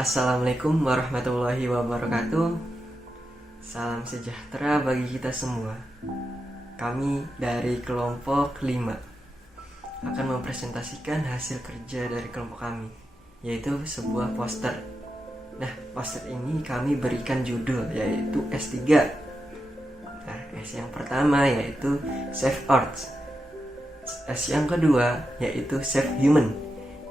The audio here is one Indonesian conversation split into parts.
Assalamualaikum warahmatullahi wabarakatuh. Salam sejahtera bagi kita semua. Kami dari kelompok 5 akan mempresentasikan hasil kerja dari kelompok kami, yaitu sebuah poster. Nah, poster ini kami berikan judul yaitu S3. Nah, S yang pertama yaitu Save Earth, S yang kedua yaitu Save Human,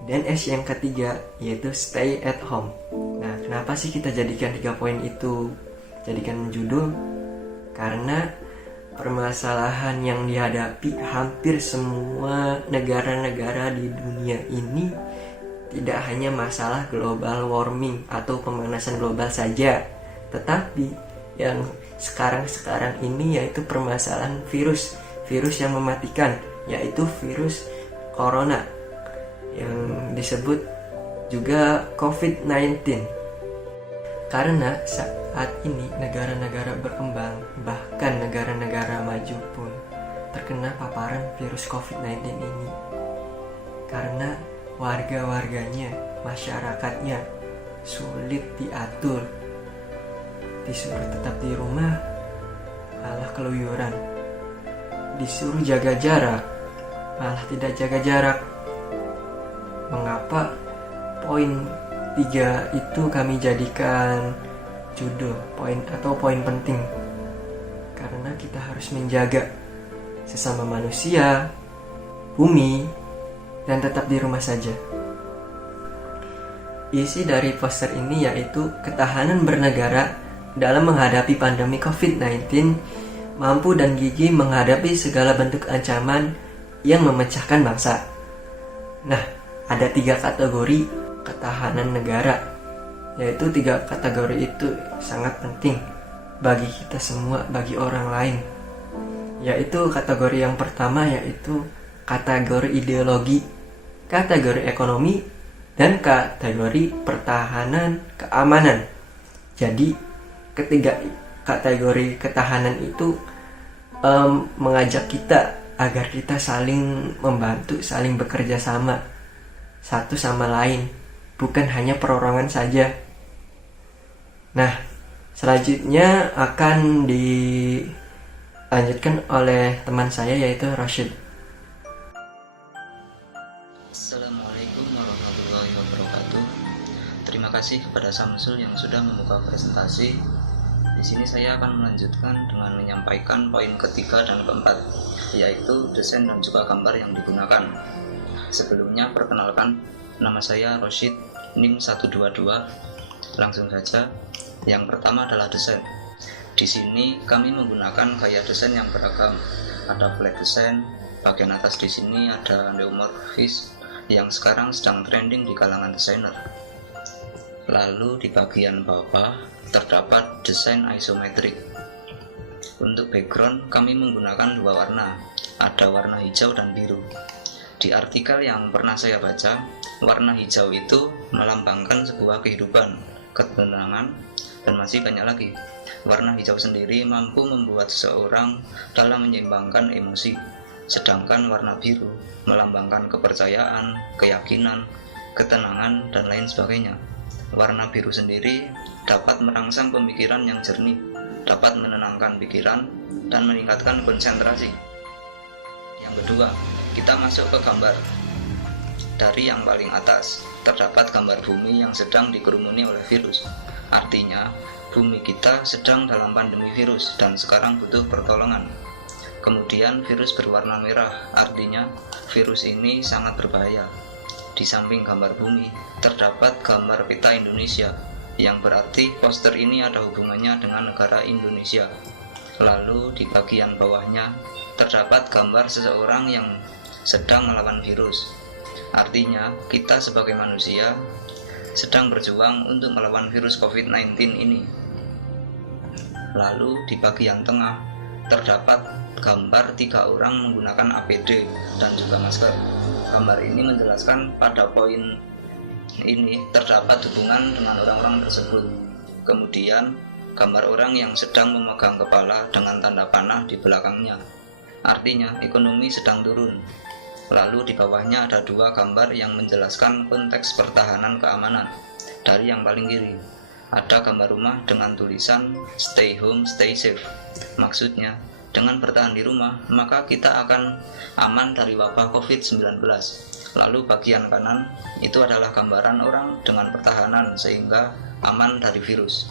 dan S yang ketiga yaitu Stay at Home. Nah, kenapa sih kita jadikan 3 poin itu jadikan judul? Karena permasalahan yang dihadapi hampir semua negara-negara di dunia ini tidak hanya masalah global warming atau pemanasan global saja, tetapi yang sekarang ini yaitu permasalahan virus yang mematikan, yaitu virus corona yang disebut juga COVID-19. Karena saat ini negara-negara berkembang, bahkan negara-negara maju pun terkena paparan virus COVID-19 ini. Karena warga-warganya, masyarakatnya sulit diatur, disuruh tetap di rumah malah keluyuran, disuruh jaga jarak malah tidak jaga jarak. Mengapa poin 3 itu kami jadikan judul poin penting? Karena kita harus menjaga sesama manusia, bumi, dan tetap di rumah saja. Isi dari poster ini yaitu ketahanan bernegara dalam menghadapi pandemi COVID-19, mampu dan gigih menghadapi segala bentuk ancaman yang memecahkan bangsa. Nah, ada 3 kategori ketahanan negara, yaitu 3 kategori itu sangat penting bagi kita semua, bagi orang lain. Yaitu kategori yang pertama yaitu kategori ideologi, kategori ekonomi, dan kategori pertahanan keamanan. Jadi ketiga kategori ketahanan itu mengajak kita agar kita saling membantu, saling bekerja sama satu sama lain, bukan hanya perorangan saja. Nah, selanjutnya akan dilanjutkan oleh teman saya yaitu Rashid. Assalamualaikum warahmatullahi wabarakatuh. Terima kasih kepada Samsul yang sudah membuka presentasi. Di sini saya akan melanjutkan dengan menyampaikan poin ketiga dan keempat, yaitu desain dan juga gambar yang digunakan. Sebelumnya perkenalkan, nama saya Rashid, NIM 122. Langsung saja. Yang pertama adalah desain. Di sini kami menggunakan gaya desain yang beragam. Ada flat design, bagian atas di sini ada neomorphis yang sekarang sedang trending di kalangan desainer. Lalu di bagian bawah terdapat desain isometrik. Untuk background kami menggunakan 2 warna, ada warna hijau dan biru. Di artikel yang pernah saya baca, warna hijau itu melambangkan sebuah kehidupan, ketenangan, dan masih banyak lagi. Warna hijau sendiri mampu membuat seseorang dalam menyeimbangkan emosi, sedangkan warna biru melambangkan kepercayaan, keyakinan, ketenangan, dan lain sebagainya. Warna biru sendiri dapat merangsang pemikiran yang jernih, dapat menenangkan pikiran, dan meningkatkan konsentrasi. Yang kedua, kita masuk ke gambar. Dari yang paling atas, terdapat gambar bumi yang sedang dikerumuni oleh virus. Artinya, bumi kita sedang dalam pandemi virus dan sekarang butuh pertolongan. Kemudian virus berwarna merah, artinya virus ini sangat berbahaya. Di samping gambar bumi, terdapat gambar peta Indonesia, yang berarti poster ini ada hubungannya dengan negara Indonesia. Lalu di bagian bawahnya, terdapat gambar seseorang yang sedang melawan virus. Artinya, kita sebagai manusia sedang berjuang untuk melawan virus COVID-19 ini. Lalu di bagian tengah, terdapat gambar 3 orang menggunakan APD dan juga masker. Gambar ini menjelaskan pada poin ini terdapat hubungan dengan orang-orang tersebut. Kemudian gambar orang yang sedang memegang kepala dengan tanda panah di belakangnya. Artinya ekonomi sedang turun. Lalu di bawahnya ada 2 gambar yang menjelaskan konteks pertahanan keamanan. Dari yang paling kiri ada gambar rumah dengan tulisan stay home, stay safe. Maksudnya, dengan bertahan di rumah, maka kita akan aman dari wabah COVID-19. Lalu bagian kanan itu adalah gambaran orang dengan pertahanan sehingga aman dari virus.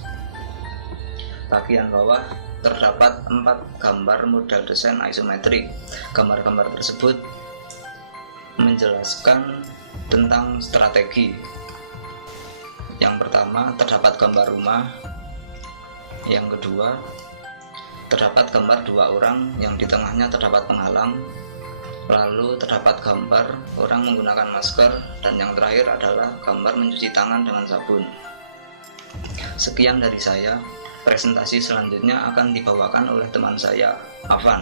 Bagian bawah terdapat 4 gambar model desain isometrik. Gambar-gambar tersebut menjelaskan tentang strategi. Yang pertama terdapat gambar rumah, yang kedua terdapat gambar 2 orang yang di tengahnya terdapat penghalang, lalu terdapat gambar orang menggunakan masker, dan yang terakhir adalah gambar mencuci tangan dengan sabun. Sekian dari saya. Presentasi selanjutnya akan dibawakan oleh teman saya, Afan.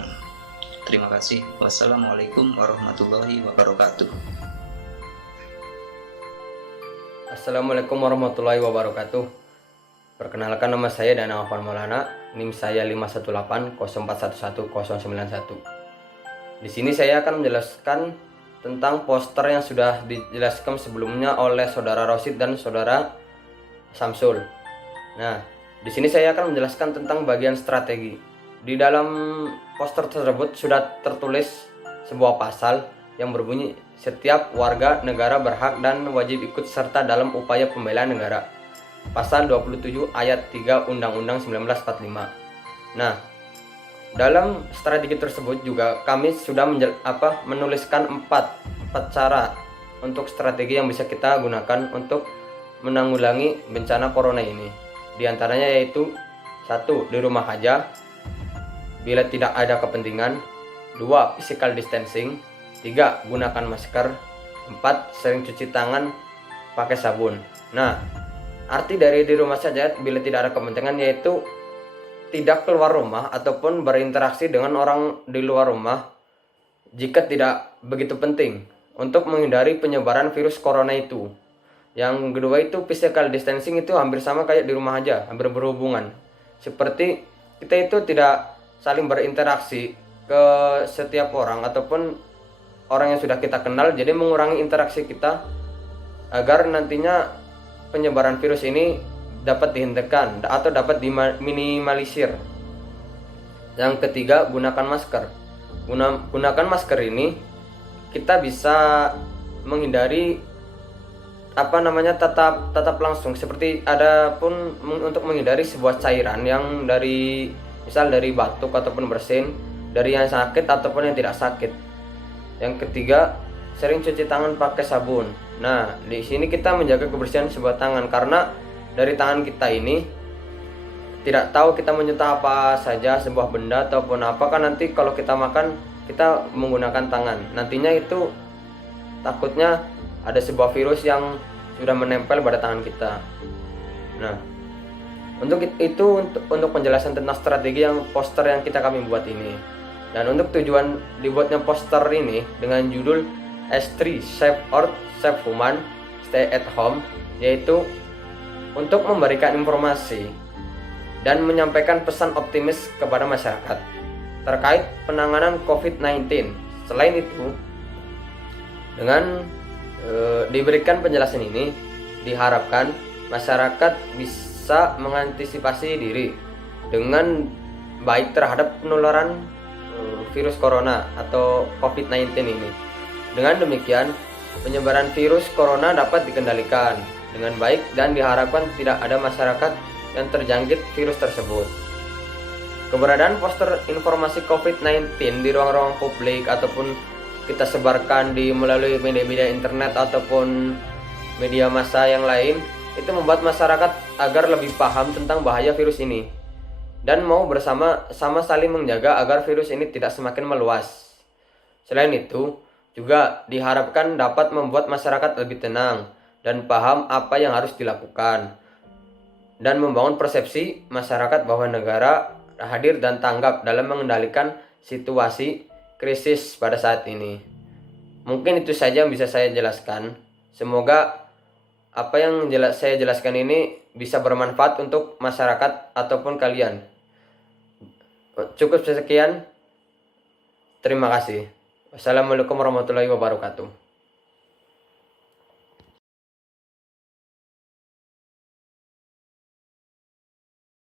Terima kasih. Wassalamualaikum warahmatullahi wabarakatuh. Assalamualaikum warahmatullahi wabarakatuh. Perkenalkan, nama saya Danang Afan Maulana, NIM saya 51804111091. Di sini saya akan menjelaskan tentang poster yang sudah dijelaskan sebelumnya oleh Saudara Rosid dan Saudara Samsul. Nah, di sini saya akan menjelaskan tentang bagian strategi. Di dalam poster tersebut sudah tertulis sebuah pasal yang berbunyi setiap warga negara berhak dan wajib ikut serta dalam upaya pembelaan negara. Pasal 27 ayat 3 Undang-Undang 1945. Nah, dalam strategi tersebut juga kami sudah menuliskan 4 cara untuk strategi yang bisa kita gunakan untuk menanggulangi bencana corona ini. Di antaranya yaitu 1. Di rumah aja bila tidak ada kepentingan. 2. Physical distancing. 3. Gunakan masker. 4. Sering cuci tangan pakai sabun. Nah, arti dari di rumah saja bila tidak ada kepentingan yaitu tidak keluar rumah ataupun berinteraksi dengan orang di luar rumah jika tidak begitu penting untuk menghindari penyebaran virus corona itu. Yang kedua itu physical distancing, itu hampir sama kayak di rumah aja, hampir berhubungan. Seperti kita itu tidak saling berinteraksi ke setiap orang ataupun orang yang sudah kita kenal, jadi mengurangi interaksi kita agar nantinya penyebaran virus ini dapat dihentikan atau dapat diminimalisir. Yang ketiga, gunakan masker. Gunakan masker ini kita bisa menghindari tatap langsung, seperti ada pun untuk menghindari sebuah cairan yang dari batuk ataupun bersin, dari yang sakit ataupun yang tidak sakit. Yang ketiga, sering cuci tangan pakai sabun. Nah, di sini kita menjaga kebersihan sebuah tangan karena dari tangan kita ini tidak tahu kita menyentuh apa saja, sebuah benda ataupun apa, kan nanti kalau kita makan kita menggunakan tangan, nantinya itu takutnya ada sebuah virus yang sudah menempel pada tangan kita. Nah, untuk penjelasan tentang strategi yang poster yang kami buat ini. Dan untuk tujuan dibuatnya poster ini dengan judul S3 Save Earth, Save Human, Stay at Home, yaitu untuk memberikan informasi dan menyampaikan pesan optimis kepada masyarakat terkait penanganan COVID-19. Selain itu, dengan diberikan penjelasan ini, diharapkan masyarakat bisa mengantisipasi diri dengan baik terhadap penularan virus corona atau COVID-19 ini. Dengan demikian, penyebaran virus corona dapat dikendalikan dengan baik dan diharapkan tidak ada masyarakat yang terjangkit virus tersebut. Keberadaan poster informasi COVID-19 di ruang-ruang publik ataupun kita sebarkan melalui media-media internet ataupun media massa yang lain, itu membuat masyarakat agar lebih paham tentang bahaya virus ini dan mau bersama-sama saling menjaga agar virus ini tidak semakin meluas. Selain itu, juga diharapkan dapat membuat masyarakat lebih tenang dan paham apa yang harus dilakukan dan membangun persepsi masyarakat bahwa negara hadir dan tanggap dalam mengendalikan situasi krisis pada saat ini. Mungkin itu saja yang bisa saya jelaskan. Semoga apa yang saya jelaskan ini bisa bermanfaat untuk masyarakat ataupun kalian. Cukup sekian. Terima kasih. Wassalamualaikum warahmatullahi wabarakatuh.